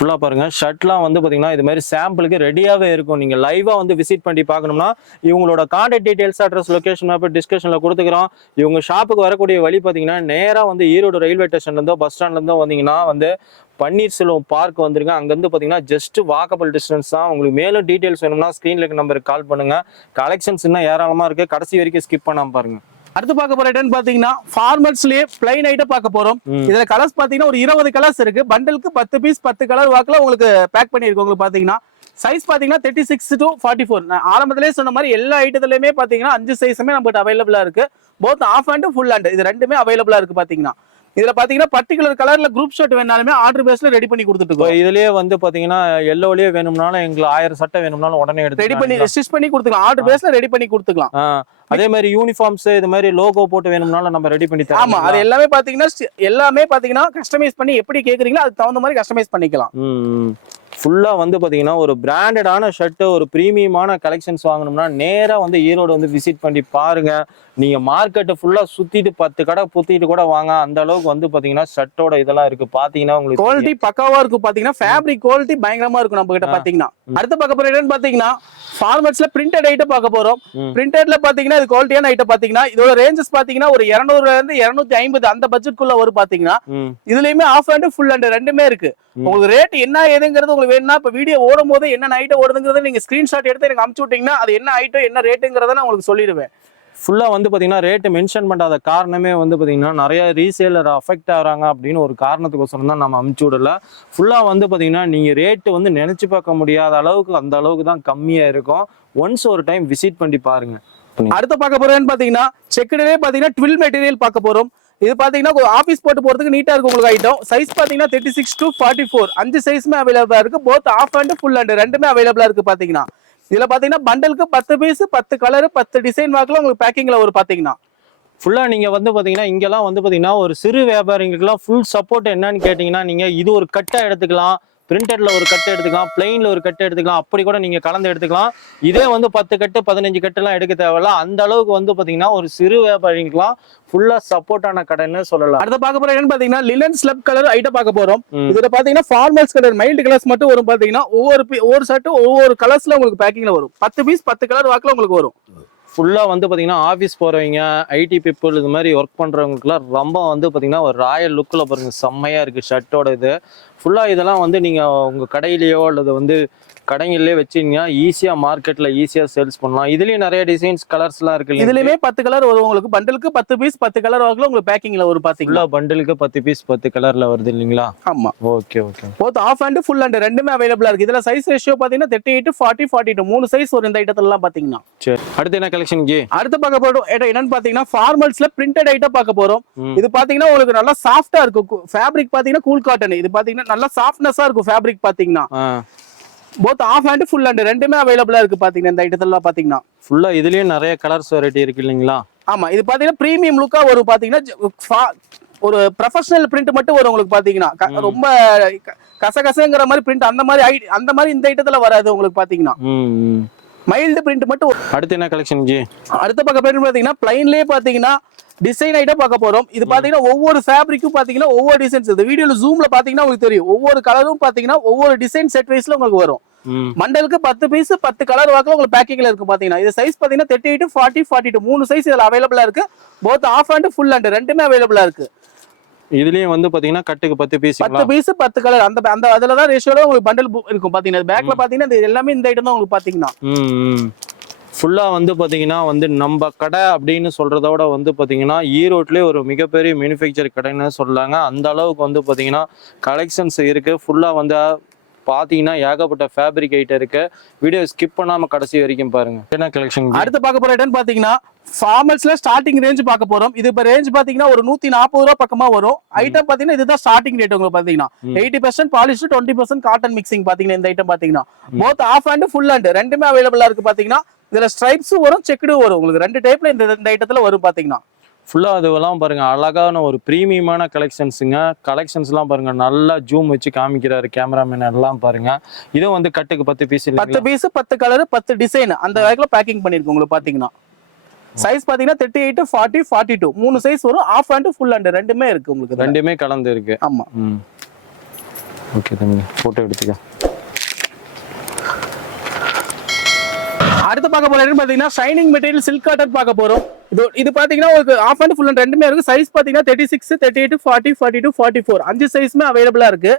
ஃபுல்லாக பாருங்கள் ஷர்ட்லாம் வந்து பார்த்தீங்கன்னா இது மாதிரி சாம்பிளுக்கு ரெடியாகவே இருக்கும். நீங்கள் லைவாக வந்து விசிட் பண்ணி பார்க்கணும்னா இவங்களோட contact details address location map டிஸ்கஷனில் கொடுத்துக்கிறோம். இவங்க ஷாப்புக்கு வரக்கூடிய வழி பார்த்தீங்கன்னா நேராக வந்து ஈரோடு ரயில்வே ஸ்டேஷன்லேருந்தோ பஸ் ஸ்டாண்ட்லேருந்தோ வந்தீங்கன்னா வந்து பன்னீர்செல்வம் பார்க் வந்துருங்க அங்கேருந்து பார்த்தீங்கன்னா ஜஸ்ட் வாக்கபிள் டிஸ்டன்ஸ் தான். உங்களுக்கு மேலும் டீட்டெயில்ஸ் வேணும்னா ஸ்க்ரீனில் இருக்க நம்பருக்கு கால் பண்ணுங்கள் கலெக்ஷன்ஸ் இன்னும் ஏராளமாக இருக்குது கடைசி வரைக்கும் ஸ்கிப் பண்ணாமல் பாருங்கள் அடுத்து பார்க்க போற ஐட்டம் பாத்தீங்கன்னா ஃபார்மல்ஸ்லயே பிளைன் ஐட்டம் பார்க்க போறோம். இதுல கலர்ஸ் பாத்தீங்கன்னா ஒரு இருபது கலர்ஸ் இருக்கு. பண்டலுக்கு பத்து பீஸ் பத்து கலர் வாக்குல உங்களுக்கு பேக் பண்ணிருக்கு உங்களுக்கு பாத்தீங்கன்னா சைஸ் பாத்தீங்கன்னா thirty six to forty four நான் ஆரம்பத்திலேயே சொன்ன மாதிரி எல்லா ஐட்டத்துலயுமே பாத்தீங்கன்னா அஞ்சு சைஸுமே நம்மகிட்ட அவைலபிளா இருக்கு. Both half hand full hand இது ரெண்டுமே அவைலபிளா இருக்கு பாத்தீங்கன்னா. இதுல பாத்தீங்கன்னா பர்டிகுலர் கலர்ல குரூப் ஷர்ட் வேணாலுமே ஆர்டர் பேஸ்ல ரெடி பண்ணி கொடுத்துட்டு இருக்கோம் இதுலயே வந்து பாத்தீங்கன்னா எல்லோலயே வேணும்னாலும் எங்களுக்கு ஆயிரம் சட்டை வேணும்னாலும் உடனே எடுத்து ரெடி பண்ணி ஸ்டிச் பண்ணி கொடுத்துக்கலாம். ஆர்டர் பேஸ்ல ரெடி பண்ணி கொடுத்துக்கலாம். அதே மாதிரி யூனிஃபார்ம்ஸ் இது மாதிரி லோகோ போட்டு வேணும்னாலும் நம்ம ரெடி பண்ணி ஆமா தரோம் அது எல்லாமே பாத்தீங்கன்னா எல்லாமே பாத்தீங்கன்னா கஸ்டமைஸ் பண்ணி எப்படி கேக்குறீங்களோ அதுக்கு தகுந்த மாதிரி கஸ்டமைஸ் பண்ணிக்கலாம். ஃபுல்லா வந்து பாத்தீங்கன்னா ஒரு பிராண்டடான ஷர்ட் ஒரு பிரீமியமான கலெக்ஷன்ஸ் வாங்கணும்னா நேரா வந்து ஈரோடு வந்து விசிட் பண்ணி பாருங்க. நீங்க மார்க்கெட்டை ஃபுல்லா சுத்திட்டு பத்து கடை புத்திட்டு கூட வாங்க. அந்த அளவுக்கு வந்து பாத்தீங்கன்னா ஷர்ட்டோட இதெல்லாம் இருக்கு. பாத்தீங்கன்னா உங்களுக்கு குவாலிட்டி பக்காவா இருக்கும் பாத்தீங்கன்னா ஃபேப்ரிக் குவாலிட்டி பயங்கரமா இருக்கும் நம்ம கிட்ட ம். அடுத்து பார்க்க போற என்னன்னு பாத்தீங்கன்னா ஃபார்மட்ஸ்ல பிரிண்டட் ஐட்டம் பார்க்க போறோம். ம். பிரிண்டட்ல பாத்தீங்கன்னா இது குவாலிட்டியான ஐட்டம் பாத்தீங்கன்னா இதோட ரேஞ்சஸ் பாத்தீங்கன்னா ஒரு 200 இருந்து 250 ஐம்பது அந்த பட்ஜெட்குள்ள வரும் பாத்தீங்கன்னா ம், இதுலயுமே ஆஃப் ஹேண்ட் ஃபுல் ஹேண்ட் ரெண்டுமே இருக்கு. உங்களுக்கு ரேட் என்ன ஏதுங்கிறது உங்களுக்கு வேணும்னா இப்ப வீடியோ ஓடும் போது என்ன ஐட்டம் ஓடுதுங்கிறத நீங்க ஸ்கிரீன்ஷாட் எடுத்து எனக்கு அமுச்சு விட்டீங்கன்னா அது என்ன ஐட்டம் என்ன ரேட்டுங்கிறத நான் உங்களுக்கு சொல்லிடுவேன். ஃபுல்லா வந்து பாத்தீங்கன்னா ரேட்டு மென்ஷன் பண்ணாத காரணமே வந்து பாத்தீங்கன்னா நிறைய ரீசேலர் அஃபெக்ட் ஆகுறாங்க அப்படின்னு ஒரு காரணத்துக்கோசரம் தான் நம்ம அமுச்சு விடல. ஃபுல்லா வந்து பாத்தீங்கன்னா நீங்க ரேட்டு வந்து நினைச்சு பார்க்க முடியாத அளவுக்கு அந்த அளவுக்கு தான் கம்மியா இருக்கும். ஒன்ஸ் ஒரு டைம் விசிட் பண்ணி பாருங்க. அடுத்து பார்க்க போறேன்னு பாத்தீங்கன்னா செக்குடே பாத்தீங்கன்னா ட்வில் மெட்டீரியல் பார்க்க போறோம். இது பாத்தீங்கன்னா ஆபீஸ் போட்டு போறதுக்கு நீட்டா இருக்கும் உங்களுக்கு ஐட்டம் சைஸ் பாத்தீங்கன்னா thirty six to forty four அஞ்சு சைஸ்மே அவைலபிளா இருக்கு. Both half hand full hand ரெண்டுமே அவைலபிளா இருக்கு பாத்தீங்கன்னா. இதுல பாத்தீங்கன்னா பண்டலுக்கு பத்து பீஸ் பத்து கலர் பத்து டிசைன் வாக்குல உங்களுக்கு பேக்கிங்ல ஒரு பாத்தீங்கன்னா. ஃபுல்லாக நீங்கள் வந்து பார்த்தீங்கன்னா இங்கெல்லாம் வந்து பார்த்தீங்கன்னா ஒரு சிறு வியாபாரிங்களுக்குலாம் ஃபுல் சப்போர்ட் என்னன்னு கேட்டிங்கன்னா நீங்கள் இது ஒரு கட்டை எடுத்துக்கலாம். பிரிண்டட்ல ஒரு கட்டு எடுத்துக்கலாம் பிளெயின்ல ஒரு கட்டு எடுத்துக்கலாம் அப்படி கூட நீங்க கலந்து எடுத்துக்கலாம். இதே வந்து பத்து கட்டு பதினஞ்சு கட்டுலாம் எடுக்க தேவையில்ல. அந்த அளவுக்கு வந்து பாத்தீங்கன்னா ஒரு சிறு வியாபாரிகளுக்குலாம் ஃபுல்லா சப்போர்ட்டான கடைன்னு சொல்லலாம். அடுத்து பார்க்க போற என்னன்னு பாத்தீங்கன்னா லிலன் ஸ்லப் கலர் ஐட்டம் பார்க்க போறோம். இதுல பாத்தீங்கன்னா ஃபார்மல்ஸ் கலர் மைல்டு கலர்ஸ் மட்டும் வரும் பாத்தீங்கன்னா ஒவ்வொரு ஒவ்வொரு ஷர்ட்டும் ஒவ்வொரு கலர்ஸ்ல உங்களுக்கு பேக்கிங்ல வரும். பத்து பீஸ் பத்து கலர் வாக்குல உங்களுக்கு வரும். ஃபுல்லாக வந்து பார்த்தீங்கன்னா ஆஃபீஸ் போறவங்க ஐடி பீப்புள் இது மாதிரி ஒர்க் பண்றவங்களுக்குலாம் ரொம்ப வந்து பார்த்தீங்கன்னா ஒரு ராயல் லுக்கில் பாருங்கள் செம்மையா இருக்கு ஷர்ட்டோட இது. ஃபுல்லாக இதெல்லாம் வந்து நீங்கள் உங்கள் கடையிலேயோ அல்லது வந்து கடைகளிலே வச்சீங்கன்னா ஈஸியா மார்க்கெட்ல ஈஸியா சேல்ஸ் பண்ணலாம். இதுலயும் நிறைய டிசைன்ஸ் கலர்ஸ்லாம் இருக்கு இல்லைங்களா? இதுலயுமே பத்து கலர் வரும். உங்களுக்கு பண்டலுக்கு பத்து பீஸ் பத்து கலர் வாக்குல உங்களுக்கு பேக்கிங்ல பாத்தீங்கன்னா ஃபுல்லா பண்டலுக்கு பத்து பீஸ் பத்து கலர்ல வருது இல்லைங்களா? ஆமா. Okay okay both half hand full hand ரெண்டுமே அவைலபிளா இருக்கு. இதுல சைஸ் ரேஷியோ பாத்தீங்கன்னா thirty eight forty forty two மூணு சைஸ் வரும் இந்த ஐட்டத்துல எல்லாம் பாத்தீங்கன்னா. சரி. அடுத்து என்ன கலெக்ஷன் ஜி அடுத்து பார்க்க போறோம். item என்னன்னு பாத்தீங்கன்னா ஃபார்மல்ஸ்ல பிரிண்டட் ஐட்டம் பார்க்க போறோம். இது பாத்தீங்கன்னா உங்களுக்கு நல்லா சாஃப்டா இருக்கும். ஃபேப்ரிக் பாத்தீங்கன்னா கூல் காட்டன் இது பாத்தீங்கன்னா நல்லா சாஃப்ட்னஸா இருக்கும் ஃபேப்ரிக் பாத்தீங்கன்னா. Both half hand full hand ரெண்டுமே அவைலபிளா இருக்கு பாத்தீங்கன்னா இந்த ஐட்டத்துல பாத்தீங்கன்னா ஃபுல்லா இதுலயும் நிறைய கலர்ஸ் வெரைட்டி இருக்கு இல்லைங்களா ஆமா இது பாத்தீங்கன்னா பிரீமியம் லுக்கா வரும் பாத்தீங்கன்னா ஒரு ப்ரொஃபஷனல் பிரிண்ட் மட்டும் வரும் உங்களுக்கு பாத்தீங்கன்னா. ரொம்ப கசகசங்கிற மாதிரி பிரிண்ட் அந்த மாதிரி ஐ- அந்த மாதிரி இந்த ஐட்டத்துல வராது உங்களுக்கு பாத்தீங்கன்னா. மைல்டு பிரிண்ட் மட்டும். அடுத்து என்ன கலெக்ஷன் ஜி அடுத்த பக்கம் பேர் பாத்தீங்கன்னா பிளைன்லயே பாத்தீங்கன்னா டிசைன் ஐட்டம் பார்க்க போறோம். இது பாத்தீங்கன்னா ஒவ்வொரு ஃபேப்ரிக்கும் பாத்தீங்கன்னா ஒவ்வொரு டிசைன்ஸ் இந்த வீடியோல ஜூம்ல பாத்தீங்கன்னா உங்களுக்கு தெரியும். ஒவ்வொரு கலரும் பாத்தீங்கன்னா ஒவ்வொரு டிசைன் செட் வைஸ்ல உங்களுக்கு வரும். மண்டலுக்கு பத்து பீஸ் பத்து கலர் வாக்குல உங்களுக்கு பேக்கிங்ல இருக்கு பாத்தீங்கன்னா. இது சைஸ் பாத்தீங்கன்னா thirty eight forty forty two மூணு சைஸ் இதுல அவைலபிளா இருக்கு. Both half hand full hand ரெண்டுமே அவைலபிளா இருக்கு. இதுலயும் வந்து பாத்தீங்கன்னா கட்டுக்கு பத்து பீஸ் பத்து பீஸ் பத்து கலர் அந்த அந்த அதுல தான் ரேஷியோல உங்களுக்கு பண்டல் இருக்கும். பாத்தீங்கன்னா பேக்ல பாத்தீங்கன்னா இது எல்லாமே இந்த ஐட்டம் தான் உங்களுக்கு பாத்தீங்கன்னா. ம் ஃபுல்லா வந்து பாத்தீங்கன்னா வந்து நம்ம கடை அப்படின்னு சொல்றத விட வந்து பாத்தீங்கன்னா ஈரோட்லயே ஒரு மிகப்பெரிய மேனுஃபேக்சர் கடைன்னு சொல்லலாங்க அந்த அளவுக்கு வந்து பாத்தீங்கன்னா கலெக்ஷன்ஸ் இருக்கு. ஃபுல்லா வந்து பாத்தீங்கன்னா ஏகப்பட்ட ஃபேப்ரிக் ஐட்டம் இருக்கு. வீடியோ ஸ்கிப் பண்ணாம கடைசி வரைக்கும் பாருங்க. என்ன கலெக்ஷன் அடுத்து பார்க்க போற ஐட்டம் பாத்தீங்கன்னா ஃபார்மல்ஸ்ல ஸ்டார்டிங் ரேஞ்ச் பார்க்க போறோம். இது இப்ப ரேஞ்ச் பாத்தீங்கன்னா ஒரு நூத்தி நாற்பது ரூபா பக்கமா வரும். ஐட்டம் பாத்தீங்கன்னா இதுதான் ஸ்டார்டிங் ரேட் உங்களுக்கு பாத்தீங்கன்னா. ம். Eighty percent polish twenty percent cotton mixing பாத்தீங்கன்னா இந்த ஐட்டம் பாத்தீங்கன்னா. Both half hand full hand ரெண்டுமே அவைலபிளா இருக்கு பாத்தீங்கன்னா. இதுல ஸ்ட்ரைப்ஸும் வரும் செக்குடும் வரும். உங்களுக்கு ரெண்டு டைப்ல இந்த இந்த ஐட்டத்துல வரும் பாத்தீங்கன்னா. ஃபுல்லா அதுவெல்லாம் பாருங்க அழகான ஒரு ப்ரீமியமான கலெக்ஷன்ஸுங்க கலெக்ஷன்ஸ்லாம் பாருங்க நல்லா ஜூம் வச்சு காமிக்கிறாரு கேமராமேன் எல்லாம் பாருங்க. இதுவும் வந்து கட்டுக்கு பத்து பீஸ் பத்து பீஸ் பத்து கலர் பத்து டிசைன் அந்த வகையில பேக்கிங் பண்ணிருக்கு உங்களுக்கு பாத்தீங்கன்னா. சைஸ் பாத்தீங்கன்னா thirty eight forty forty two மூணு சைஸ் வரும் ஆஃப் ஹேண்ட் ஃபுல் ஹேண்ட் ரெண்டுமே இருக்கு உங்களுக்கு. ரெண்டுமே கலந்து இருக்கு. ஆமா. ஓகே தம்பி ஃபோட்டோ எடுத்துக்க. அடுத்து பார்க்க போறது பார்த்தீங்கன்னா ஷைனிங் மெட்டீரியல் சில்க் காட்டன் பார்க்க போறோம். இது இது பார்த்தீங்கன்னா உங்களுக்கு ஆஃப் அண்ட் ஃபுல் அண்ட் ரெண்டுமே இருக்கு. சைஸ் பார்த்தீங்கன்னா thirty six thirty eight forty forty two forty four அஞ்சு சைஸுமே அவைலபிளா இருக்கு.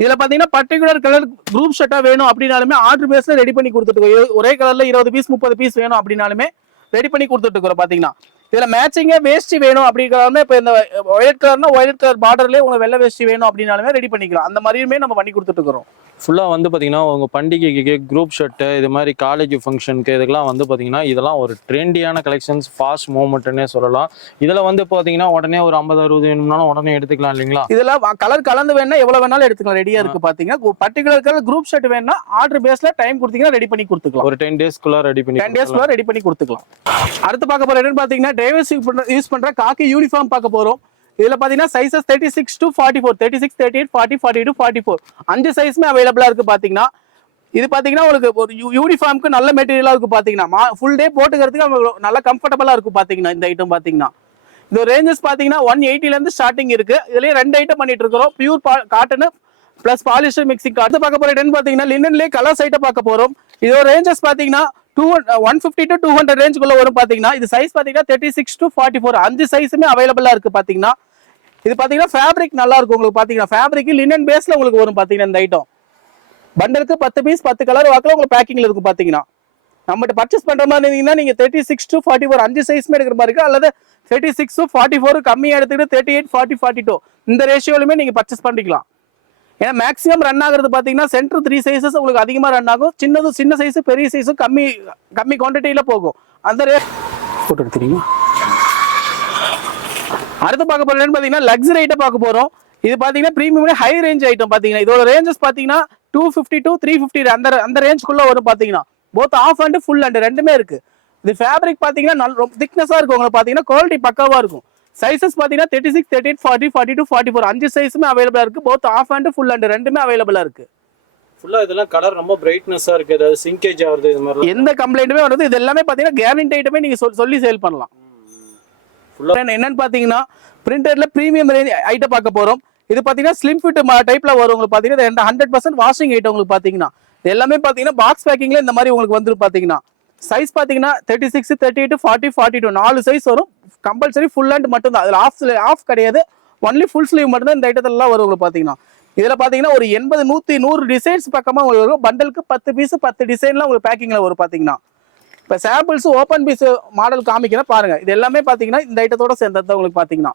இதில் பார்த்தீங்கன்னா பர்டிகுலர் கலர் குரூப் ஷர்ட்டாக வேணும் அப்படின்னாலுமே ஆர்டர் பேஸில் ரெடி பண்ணி கொடுத்துட்டு ஒரே கலரில் இருபது பீஸ் முப்பது பீஸ் வேணும் அப்படின்னாலுமே ரெடி பண்ணி கொடுத்துட்டு இருக்கிறோம் இதில் மேட்சிங்கே மேட்சிங்கா வேஷ்டி வேணும் அப்படிங்கிறாலுமே இப்போ இந்த ஒயிட் கலர்னா ஒயிட் கலர் பார்டர்லேயே உங்களுக்கு வெள்ளை வேஷ்டி வேணும் அப்படின்னாலுமே ரெடி பண்ணிக்கலாம். அந்த மாதிரியுமே நம்ம பண்ணி கொடுத்துட்டு இருக்கிறோம் ஃபுல்லாக வந்து பார்த்தீங்கன்னா உங்கள் பண்டிகைக்கு குரூப் ஷர்ட்டு இது மாதிரி காலேஜ் ஃபங்க்ஷனுக்கு இதுக்கெல்லாம் வந்து பார்த்தீங்கன்னா இதெல்லாம் ஒரு ட்ரெண்டியான கலெக்ஷன்ஸ் ஃபாஸ்ட் மூவ்மெண்ட்னே சொல்லலாம். இதில் வந்து பார்த்தீங்கன்னா உடனே ஒரு ஐம்பது அறுபது வேணும்னாலும் உடனே எடுத்துக்கலாம் இல்லைங்களா? இதெல்லாம் கலர் கலந்து வேணா எவ்வளவு வேணாலும் எடுத்துக்கலாம் ரெடியா இருக்கு பாத்தீங்கன்னா. பர்டிகுலர் கலர் குரூப் ஷர்ட் வேணா ஆர்டர் பேஸ்ல டைம் கொடுத்தீங்கன்னா ரெடி பண்ணி கொடுத்துக்கலாம். ஒரு டென் டேஸ்க்குள்ள ரெடி பண்ணி டென் டேஸ்க்குள்ள ரெடி பண்ணி கொடுத்துக்கலாம். அடுத்து பார்க்க போற என்னன்னு பாத்தீங்கன்னா டிரைவர்ஸ் யூஸ் பண்ற காக்கி யூனிஃபார்ம் பார்க்க போறோம். இதில் பார்த்தீங்கன்னா sizes thirty six to forty four thirty six thirty eight forty forty two forty four அஞ்சு சைஸுமே அவைலபிளாக இருக்குது பார்த்தீங்கன்னா இது பார்த்தீங்கன்னா உங்களுக்கு ஒரு யூனிஃபார்முக்கு நல்ல மெட்டீரியலாக இருக்கு பார்த்தீங்கன்னா ஃபுல் டே போட்டுக்கிறதுக்கு உங்களுக்கு நல்ல கம்ஃபர்டபுளாக இருக்கும் பார்த்தீங்கன்னா இந்த ஐட்டம் பார்த்தீங்கன்னா இந்த ரேஞ்சஸ் பார்த்தீங்கன்னா ஒன் எயிட்டிலேருந்து ஸ்டார்டிங் இருக்குது இதுலேயே ரெண்டு ஐட்டம் பண்ணிட்டு இருக்கிறோம். பியூர் பா காட்டனு ப்ளஸ் பாலிஸ்டர் மிக்சிங் அடுத்து பார்க்க போகிற என்னன்னு பார்த்தீங்கன்னா லினன்லயே கலர்ஸ் ஐட்டம் பார்க்க போகிறோம் இதோட ரேஞ்சஸ் பார்த்தீங்கன்னா two one fifty to two hundred ரேஞ்சுக்குள்ள வரும் பார்த்தீங்கன்னா இது சைஸ் பார்த்தீங்கன்னா thirty six to forty four அஞ்சு சைஸுமே அவைலபிளாக இருக்குது பார்த்தீங்கன்னா இது பார்த்தீங்கன்னா ஃபேப்ரிக் நல்லா இருக்கும் உங்களுக்கு பார்த்தீங்கன்னா ஃபேப்ரிக் லினன் பேஸில் உங்களுக்கு வரும் பார்த்தீங்கன்னா இந்த ஐட்டம் பண்டலுக்கு பத்து பீஸ் பத்து கலர் வாக்கில் உங்களுக்கு பேக்கிங்கில் இருக்கும் பார்த்தீங்கன்னா நம்மகிட்ட பர்ச்சேஸ் பண்ணுற மாதிரி இருந்தீங்கன்னா நீங்கள் thirty six to forty four அஞ்சு சைஸ்மே எடுக்கிற மாதிரி இருக்கு அல்லது thirty six to forty four கம்மியாக எடுத்துக்கிட்டு thirty eight forty forty two இந்த ரேஷியோலையுமே நீங்கள் பர்ச்சேஸ் பண்ணிக்கலாம். ஏன்னா மேக்ஸிமம் ரன் ஆகுறது பார்த்தீங்கன்னா சென்டர் த்ரீ சைஸஸ் உங்களுக்கு அதிகமாக ரன் ஆகும். சின்னதும் சின்ன சைஸு பெரிய சைஸும் கம்மி கம்மி குவான்டிட்டியில் போகும். அந்த ரேட் போட்டு எடுத்துறீங்க அடுத்து பார்க்க போறோம் பார்த்தீங்கன்னா லக்ஸரி ஐட்டம் பார்க்க போகிறோம் இது பார்த்தீங்கன்னா ப்ரீமியம் ஹை ரேஞ்ச் ஐட்டம் பார்த்தீங்கன்னா இதோட ரேஞ்சஸ் பார்த்தீங்கன்னா two fifty to three fifty அந்த அந்த ரேஞ்சுக்குள்ளே வரும் பார்த்தீங்கன்னா both half hand full hand ரெண்டுமே இருக்குது இது ஃபேப்ரிக் பார்த்தீங்கன்னா நல்ல ரொம்ப திக்னஸாக இருக்கும். உங்களுக்கு பார்த்தீங்கன்னா குவாலிட்டி பக்காவாக இருக்கும். சைஸஸ் பாத்தீங்கன்னா thirty six thirty eight forty forty two forty four அஞ்சு சைஸுமே அவைலபிளா இருக்கு. Both half hand full hand ரெண்டுமே அவைலபிளா இருக்கு. ஃபுல்லாக இதெல்லாம் கலர் ரொம்ப பிரைட்னஸாக இருக்குது ஏதாவது சிங்கேஜ் ஆகுது இது மாதிரி எந்த கம்ப்ளைண்ட்டுமே வருது. இது எல்லாமே பாத்தீங்கன்னா கேரண்டி ஐட்டமே நீங்க சொல்- சொல்லி சேல் பண்ணலாம். ஃபுல்லாக என்னன்னு பாத்தீங்கன்னா பிரிண்டர்ல பிரீமியம் ரேஞ்ச் ஐட்டம் பார்க்க போறோம். இது பாத்தீங்கன்னா ஸ்லிம் ஃபிட் டைப்ல வரும். உங்களுக்கு பாத்தீங்கன்னா ஹண்ட்ரட் பர்சன்ட் வாஷிங் ஐட்டம் உங்களுக்கு பாத்தீங்கன்னா இது எல்லாமே பாத்தீங்கன்னா பாக்ஸ் பேக்கிங்ல இந்த மாதிரி உங்களுக்கு வந்துரும் பாத்தீங்கன்னா சைஸ் பாத்தீங்கன்னா thirty six thirty eight forty forty two நாலு சைஸ் வரும். கம்பல்சரி ஃபுல் ஹேண்ட் மட்டும் தான் அதில் ஆஃப் ஆஃப் கிடையாது. ஒன்லி ஃபுல் ஸ்லீவ் மட்டும்தான் இந்த ஐட்டத்திலலாம் வரும் உங்களுக்கு பார்த்தீங்கன்னா இதில் பார்த்தீங்கன்னா ஒரு எண்பது நூற்றி நூறு டிசைன்ஸ் பக்கமாக உங்களுக்கு வரும். பண்டலுக்கு பத்து பீஸ் பத்து டிசைன்லாம் உங்களுக்கு பேக்கிங்கில் வரும் பார்த்தீங்கன்னா இப்போ சாம்பிள்ஸ் ஓப்பன் பீஸ் மாடல் காமிக்கிறேன் பாருங்கள் இது எல்லாமே பார்த்தீங்கன்னா இந்த ஐட்டத்தோட சேர்ந்தது உங்களுக்கு பார்த்தீங்கன்னா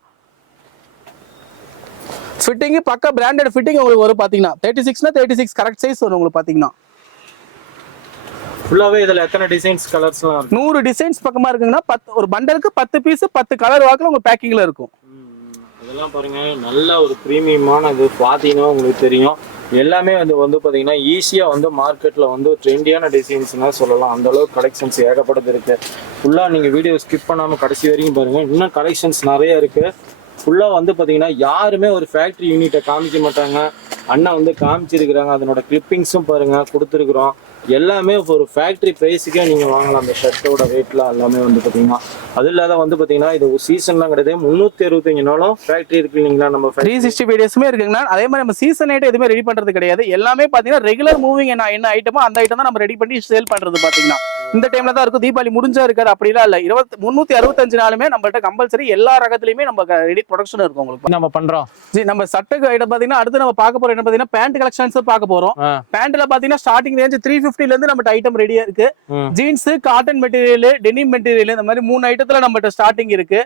ஃபிட்டிங்கு பக்க பிராண்டட் ஃபிட்டிங் உங்களுக்கு வரும் பார்த்தீங்கன்னா தேர்ட்டி சிக்ஸ்னா தேர்ட்டி சிக்ஸ் கரெக்ட் சைஸ் வரும் உங்களுக்கு பார்த்தீங்கன்னா ஃபுல்லாகவே இதில் எத்தனை டிசைன்ஸ் கலர்ஸ்லாம் நூறு டிசைன்ஸ் பக்கமா இருக்குங்கன்னா பத்து ஒரு பண்டலுக்கு பத்து பீஸ் பத்து கலர் வாக்குல உங்க பேக்கிங்ல இருக்கும். இதெல்லாம் பாருங்க. நல்ல ஒரு ப்ரீமியமான இது. பார்த்தீங்கன்னா உங்களுக்கு தெரியும். எல்லாமே வந்து வந்து பார்த்தீங்கன்னா ஈஸியாக வந்து மார்க்கெட்டில் வந்து ட்ரெண்டியான டிசைன்ஸ்னால் சொல்லலாம். அந்த அளவுக்கு கலெக்ஷன்ஸ் ஏகப்பட்டது இருக்கு. ஃபுல்லாக நீங்கள் வீடியோ ஸ்கிப் பண்ணாமல் கடைசி வரைக்கும் பாருங்க. இன்னும் கலெக்ஷன்ஸ் நிறைய இருக்கு. ஃபுல்லாக வந்து பார்த்தீங்கன்னா யாருமே ஒரு ஃபேக்ட்ரி யூனிட்டை காமிக்க மாட்டாங்க. அண்ணா வந்து காமிச்சிருக்கிறாங்க. அதனோட கிளிப்பிங்ஸும் பாருங்க கொடுத்துருக்குறோம். எல்லாமே ஒரு ஃபேக்ட்ரி ப்ரைஸுக்கே நீங்கள் வாங்கலாம். அந்த ஷர்ட்டோட ரேட்லாம் எல்லாமே வந்து பார்த்தீங்கன்னா அது இல்லாத வந்து பார்த்தீங்கன்னா இது சீசன்லாம் கிடையாது. முந்நூற்றி அறுபத்தஞ்சு நாளும் ஃபேக்ட்ரி இருக்கு இல்லைங்களா நம்ம த்ரீ சிக்ஸ்டி ஃபைவ் டேஸுமே இருக்குங்கண்ணா. அதே மாதிரி நம்ம சீசன் ஐட்டம் எதுவுமே ரெடி பண்ணுறது கிடையாது. எல்லாமே பார்த்தீங்கன்னா ரெகுலர் மூவிங் என்ன என்ன ஐட்டமோ அந்த ஐட்டம் தான் நம்ம ரெடி பண்ணி சேல் பண்ணுறது பார்த்தீங்கன்னா இந்த டைம்ல தான் இருக்கும். தீபாவளி முடிஞ்சா இருக்காது அப்படிலாம் இல்ல. இருபத்தி முன்னூத்தி அறுபத்தஞ்சு நாளுமே நம்மள்ட்ட கம்பல்சரி எல்லா ரகத்துலயுமே நம்ம ரெடி ப்ரொடக்ஷன் இருக்கும் உங்களுக்கு நம்ம பண்றோம்? ஜி நம்ம சட்டை ஐட்டம் பாத்தீங்கன்னா அடுத்து நம்ம பார்க்க போறோம் என்ன பாத்தீங்கன்னா பேண்ட் கலெக்ஷன்ஸ் பார்க்க போறோம். பேண்ட்ல பாத்தீங்கன்னா ஸ்டார்டிங் ரேஞ்ச் த்ரீ ஃபிஃப்டில இருந்து நம்ம ஐட்டம் ரெடியா இருக்கு. Jeans cotton material denim material இந்த மாதிரி மூணு ஐட்டத்துல நம்மகிட்ட ஸ்டார்டிங் இருக்கு.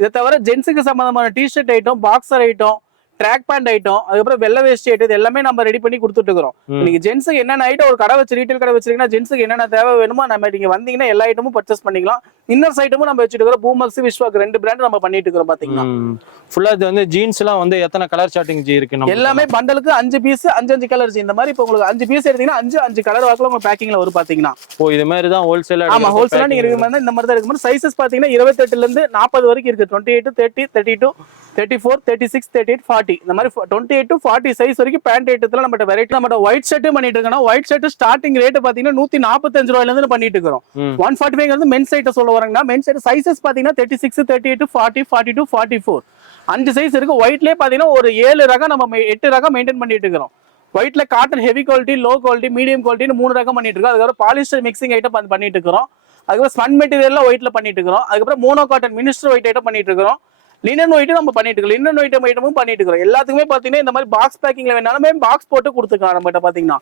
இதை தவிர ஜென்ஸுக்கு சம்பந்தமான t-shirt item boxer item track pant item அதுக்கப்புறம் வெள்ளை வேஸ்ட் ஐட்டம் இது எல்லாமே நம்ம ரெடி பண்ணி கொடுத்துட்டு இருக்கிறோம். நீங்க ஜென்ஸுக்கு என்னென்ன ஐட்டம் ஒரு கடை வச்சு ரீட்டைல் கடை வச்சிருக்கீங்கன்னா ஜென்ஸுக்கு என்னென்ன தேவை வேணுமோ நம்ம நீங்க வந்தீங்கன்னா எல்லா ஐட்டமும் பர்ச்சேஸ் பண்ணிக்கலாம். இன்னர்ஸ் ஐட்டமும் நம்ம வச்சுட்டு இருக்கிறோம். பூமக்ஸ் விஸ்வாக் ரெண்டு பிராண்ட் நம்ம பண்ணிட்டு இருக்கிறோம் பாத்தீங்கன்னா ஃபுல்லா இது வந்து ஜீன்ஸ் எல்லாம் வந்து எத்தனை கலர் சார்ட்டிங் ஜி இருக்கு எல்லாமே பண்டலுக்கு அஞ்சு பீஸ் அஞ்சு அஞ்சு கலர்ஸ் இந்த மாதிரி இப்போ உங்களுக்கு அஞ்சு பீஸ் எடுத்தீங்கன்னா அஞ்சு அஞ்சு கலர் வாக்குல உங்க பேக்கிங்ல வரும் பாத்தீங்கன்னா. ஓ இது மாதிரி தான் ஹோல்சேலா ஆமா ஹோல்சேலா நீங்க இருக்கிற மாதிரி இந்த மாதிரி தான் இருக்கு சைசஸ் பாத்தீங்கன்னா இருபத்தெட்டுல இருந்து நாற்பது வரைக்கும் இருக்கு. Twenty eight thirty thirty two thirty four thirty six thirty eight forty இந்த மாதிரி twenty eight to forty size வரைக்கும் பேண்ட் ஐட்டத்துல நம்ம வெரைட்டி நம்ம ஒயிட் ஷர்ட் பண்ணிட்டு இருக்கோம். ஒயிட் ஷர்ட் ஸ்டார்டிங் ரேட் பாத்தீங்கன்னா நூத்தி நாற்பத்தஞ்சு ரூபாயில இருந்து பண்ணிட்டு இருக்கிறோம். ஒன் ஃபார்ட்டி ஃபைவ் வந்து மென்ஸ் ஐட்டம் சொல்ல வராங்கன்னா மென்ஸ் ஐட்டம் சைசஸ் பாத்தீங்கன்னா thirty six thirty eight forty forty two forty four அஞ்சு சைஸ் இருக்கு. ஒயிட்லயே பாத்தீங்கன்னா ஒரு ஏழு ரகம் நம்ம எட்டு ரகம் மெயின்டைன் பண்ணிட்டு இருக்கிறோம். ஒயிட்ல cotton heavy quality low quality medium குவாலிட்டின்னு மூணு ரகம் பண்ணிட்டு இருக்கோம். அதுக்கப்புறம் பாலிஸ்டர் மிக்சிங் ஐட்டம் பண்ணி- பண்ணிட்டு இருக்கிறோம். அதுக்கப்புறம் ஸ்பன் மெட்டீரியல்ல ஒயிட்ல பண்ணிட்டு இருக்கிறோம். அதுக்கப்புறம் mono cotton minister white item பண்ணிட்டு இருக்கிறோம். லினன் ஒயிட்டும் நம்ம பண்ணிட்டு இருக்கோம். லினன் ஒயிட்டம் ஐட்டமும் பண்ணிட்டு இருக்கிறோம் எல்லாத்துக்குமே பார்த்தீங்கன்னா இந்த மாதிரி பாக்ஸ் பேக்கிங்ல வேணாலுமே பாக்ஸ் போட்டு கொடுத்துக்கலாம் நம்மகிட்ட பார்த்தீங்கன்னா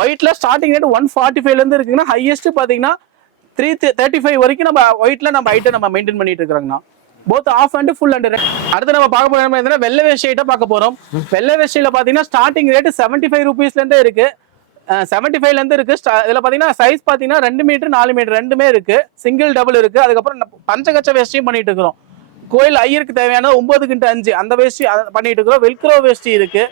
ஒயிட்ல ஸ்டார்டிங் ரேட் ஒன் ஃபார்ட்டி ஃபைவ்ல இருந்து இருக்குங்கன்னா ஹையஸ்ட் பார்த்தீங்கன்னா த்ரீ தேர்ட்டி ஃபைவ் வரைக்கும் நம்ம ஒயிட்ல நம்ம ஐட்டம் நம்ம மெயின்டைன் பண்ணிட்டு இருக்கிறோங்கண்ணா. Both half hand full hand அடுத்து நம்ம பார்க்க போறோம் என்னன்னா வெள்ளை வேஷ்டியிட்ட பார்க்க போறோம். வெள்ளை வேஷ்டியில பாத்தீங்கன்னா ஸ்டார்டிங் ரேட் செவன்டி ஃபைவ் ருபீஸ்ல இருந்தே இருக்கு. செவன்டி ஃபைவ்ல இருந்து இருக்கு. இதுல பாத்தீங்கன்னா சைஸ் பாத்தீங்கன்னா ரெண்டு மீட்டர் நாலு மீட்டர் ரெண்டுமே இருக்கு. சிங்கிள் டபுள் இருக்கு. அதுக்கப்புறம் பஞ்சகச்ச வேஷ்டையும் பண்ணிட்டு இருக்கிறோம். கோயில் ஐயருக்கு தேவையான ஒன்பது கிண்டு அஞ்சு. அந்த வேஷ்டி பண்ணிட்டு இருக்கிறோம். வெல்க்ரோ வேஷ்டி இருக்கு.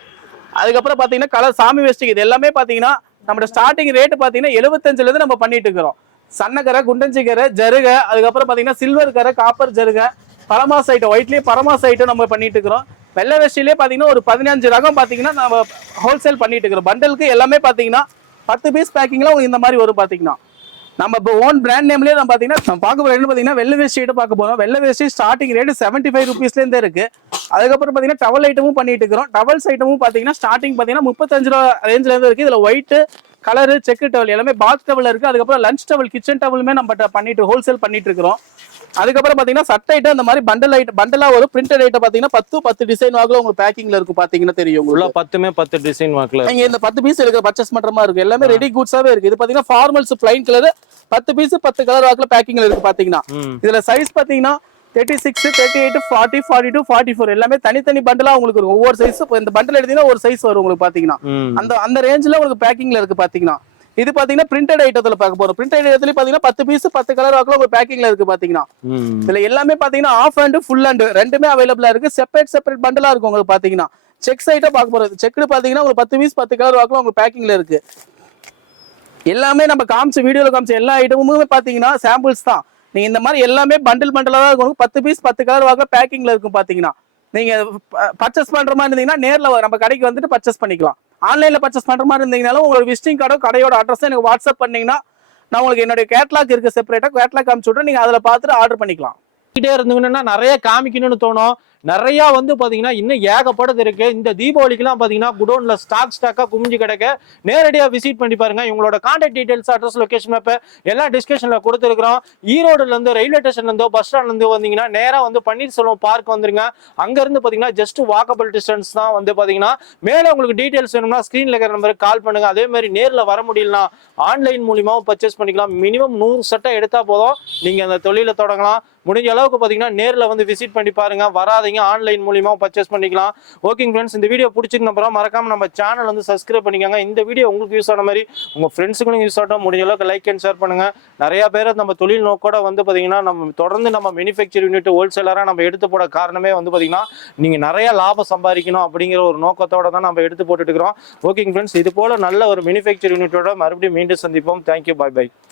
அதுக்கப்புறம் பாத்தீங்கன்னா கலர் சாமி வேஷ்டி இது எல்லாமே பாத்தீங்கன்னா நம்மளோட ஸ்டார்டிங் ரேட் பாத்தீங்கன்னா எழுபத்தஞ்சுல இருந்து நம்ம பண்ணிட்டு இருக்கிறோம். சன்னக்கரை குண்டஞ்சிக்கரை ஜருகை அதுக்கப்புறம் பாத்தீங்கன்னா சில்வர் கரை காப்பர் ஜருகை பரமாஸ் ஐட்டம் ஒயிட்லயே பரமாஸ் ஐட்டம் நம்ம பண்ணிட்டு இருக்கிறோம். வெள்ளை வேஷ்டிலே பாத்தீங்கன்னா ஒரு பதினஞ்சு ரகம் பாத்தீங்கன்னா நம்ம ஹோல்சேல் பண்ணிட்டு இருக்கிறோம். பண்டலுக்கு எல்லாமே பாத்தீங்கன்னா பத்து பீஸ் பேக்கிங்லாம் உங்களுக்கு இந்த மாதிரி வரும் பாத்தீங்கன்னா. நம்ம இப்போ ஓன் பிராண்ட் நேம்லயே நம்ம பாத்தீங்கன்னா நம்ம பார்க்க போறது என்ன பாத்தீங்கன்னா வெள்ளை வேஷ்டி பார்க்க போறோம். வெள்ளை வேஸ்ட் ஸ்டார்டிங் ரேட் செவன்டி ஃபைவ் ருபீஸ்ல இருந்தே இருக்கு. அதுக்கப்புறம் பாத்தீங்கன்னா டவல் ஐட்டமும் பண்ணிட்டு இருக்கிறோம். டவல்ஸ் ஐட்டமும் பாத்தீங்கன்னா ஸ்டார்டிங் பாத்தீங்கன்னா முப்பத்தஞ்சு ரூபா ரேஞ்சில இருந்து இருக்கு. இதுல ஒயிட் கலரு செக்கு டவல் எல்லாமே பாத் டவல் இருக்கு. அதுக்கப்புறம் லஞ்ச் டவல் கிச்சன் டவலுமே நம்ம பண்ணிட்டு ஹோல்சேல் பண்ணிட்டு இருக்கிறோம். அதுக்கப்புறம் பாத்தீங்கன்னா சட்டை ஐட்டம் இந்த மாதிரி பண்டல் ஐட்டம் பண்டலா ஒரு பிரிண்டட் ஐட்டம் பாத்தீங்கன்னா பத்து பத்து டிசைன் வாங்கல உங்களுக்கு பேக்கிங்ல இருக்கும் பாத்தீங்கன்னா தெரியும் உள்ள பத்துமே பத்து டிசைன் வாக்குல நீங்க இந்த பத்து பீஸ் இருக்கிற பர்ச்சேஸ் பண்ற மாதிரி இருக்கு எல்லாமே ரெடி குட்ஸாவே இருக்கு. இது பாத்தீங்கன்னா ஃபார்மல்ஸ் பிளைன் கலர் பத்து பீஸ் பத்து கலர் வாக்குல பேக்கிங்ல இருக்கு பாத்தீங்கன்னா. இதுல சைஸ் பாத்தீங்கன்னா thirty six thirty eight forty forty two forty four எல்லாமே தனித்தனி பண்டலா உங்களுக்கு இருக்கும். ஒவ்வொரு சைஸ் இந்த பண்டல் எடுத்தீங்கன்னா ஒரு சைஸ் வரும் உங்களுக்கு பாத்தீங்கன்னா. அந்த அந்த ரேஞ்சில் உங்களுக்கு பேக்கிங்ல இருக்கு பாத்தீங்கன்னா. இது பாத்தீங்கன்னா பிரிண்டட் ஐட்டத்துல பார்க்க போறோம். பிரிண்டட் ஐட்டத்துல பாத்தீங்கன்னா பத்து பீஸ் பத்து கலர் வாக்குல உங்களுக்கு பேக்கிங்ல இருக்கு பாத்தீங்கன்னா. இதுல எல்லாமே பாத்தீங்கன்னா ஆஃப் அண்ட் ஃபுல் அண்ட் ரெண்டுமே அவைலபிளா இருக்கு. செப்பரேட் செப்பரேட் பண்டலா இருக்கும் உங்களுக்கு பாத்தீங்கன்னா. செக் சைட்டா பார்க்க போறது செக்டு பாத்தீங்கன்னா உங்களுக்கு பத்து பீஸ் பத்து கலர் வாக்குல உங்களுக்கு பேக்கிங்ல இருக்கு. எல்லாமே நம்ம காமிச்ச வீடியோல காமிச்ச எல்லா ஐட்டமுமே பாத்தீங்கன்னா சாம்பிள்ஸ் தான். நீங்க இந்த மாதிரி எல்லாமே பண்டில் பண்டலா தான் இருக்கும் பத்து பீஸ் பத்து கலர் வாக்குல பேக்கிங்ல இருக்கும் பாத்தீங்கன்னா. நீங்க பர்ச்சேஸ் பண்ற மாதிரி இருந்தீங்கன்னா நேர்ல நம்ம கடைக்கு வந்துட்டு பர்ச்சேஸ் பண்ணிக்கலாம். ஆன்லைன்ல பர்ச்சேஸ் பண்ணுற மாதிரி இருந்தீங்கனாலும் உங்களோட விசிட்டிங் கார்டோ கடையோட அட்ரஸ் எனக்கு வாட்ஸ்அப் பண்ணீங்கன்னா நான் உங்களுக்கு என்னுடைய கேட்லாக் இருக்கு செப்பரேட்டா கேட்லாக் காமிச்சு விட்றேன் நீங்க அதில் பார்த்துட்டு ஆர்டர் பண்ணிக்கலாம். கிட்டே இருந்தீங்கன்னா நிறைய காமிக்கணும்னு தோணும். நிறைய வந்து பாத்தீங்கன்னா இன்னும் ஏகப்பட்டது இருக்கு. இந்த தீபாவளிக்குலாம் பாத்தீங்கன்னா குடோன்ல ஸ்டாக் ஸ்டாக்கா குமிஞ்சு கிடக்க. நேரடியா விசிட் பண்ணி பாருங்க. இவங்களோட contact details address location map எல்லாம் டிஸ்கஷனில் கொடுத்துருக்கோம் ஈரோடுல இருந்து ரயில்வே ஸ்டேஷன்ல இருந்தோ பஸ் ஸ்டாண்ட்ல இருந்து வந்தீங்கன்னா நேரா வந்து பன்னீர்செல்வம் பார்க் வந்துருங்க. அங்க இருந்து பாத்தீங்கன்னா ஜஸ்ட் வாக்கபிள் டிஸ்டன்ஸ் தான் வந்து பாத்தீங்கன்னா மேல உங்களுக்கு டீடைல்ஸ் வேணும்னா ஸ்கிரீன்ல இருக்கிற நம்பருக்கு கால் பண்ணுங்க. அதே மாதிரி நேர்ல வர முடியலனா ஆன்லைன் மூலியமாவும் பர்ச்சேஸ் பண்ணிக்கலாம். மினிமம் நூறு சட்டை எடுத்தா போதும். நீங்க அந்த தொழிலை தொடங்கலாம். முடிஞ்ச அளவுக்கு பாத்தீங்கன்னா நேர்ல வந்து விசிட் பண்ணி பாருங்க. வராதீங்க ஆன்லைன் மூலியமா பர்ச்சேஸ் பண்ணிக்கலாம். ஓகேங்க ஃப்ரெண்ட்ஸ் இந்த வீடியோ பிடிச்சிருந்த அப்புறம் மறக்காம நம்ம சேனல் வந்து சப்ஸ்கிரைப் பண்ணிக்கோங்க. இந்த வீடியோ உங்களுக்கு யூஸ் ஆன மாதிரி உங்க ஃப்ரெண்ட்ஸுக்கும் யூஸ் ஆகட்டும். முடிஞ்ச அளவுக்கு லைக் அண்ட் ஷேர் பண்ணுங்க. நிறைய பேர் நம்ம தொழில் நோக்கோட வந்து பாத்தீங்கன்னா நம்ம தொடர்ந்து நம்ம மேனுஃபேக்சர் யூனிட் ஹோல்சேலரா நம்ம எடுத்து போட காரணமே வந்து பாத்தீங்கன்னா நீங்க நிறைய லாபம் சம்பாதிக்கணும் அப்படிங்கிற ஒரு நோக்கத்தோட தான் நம்ம எடுத்து போட்டுட்டு இருக்கிறோம். ஓகேங்க ஃப்ரெண்ட்ஸ் இது போல நல்ல ஒரு மேனுஃபேக்சர் யூனிட்டோட மறுபடியும் மீண்டும் சந்திப்போம். Thank you bye bye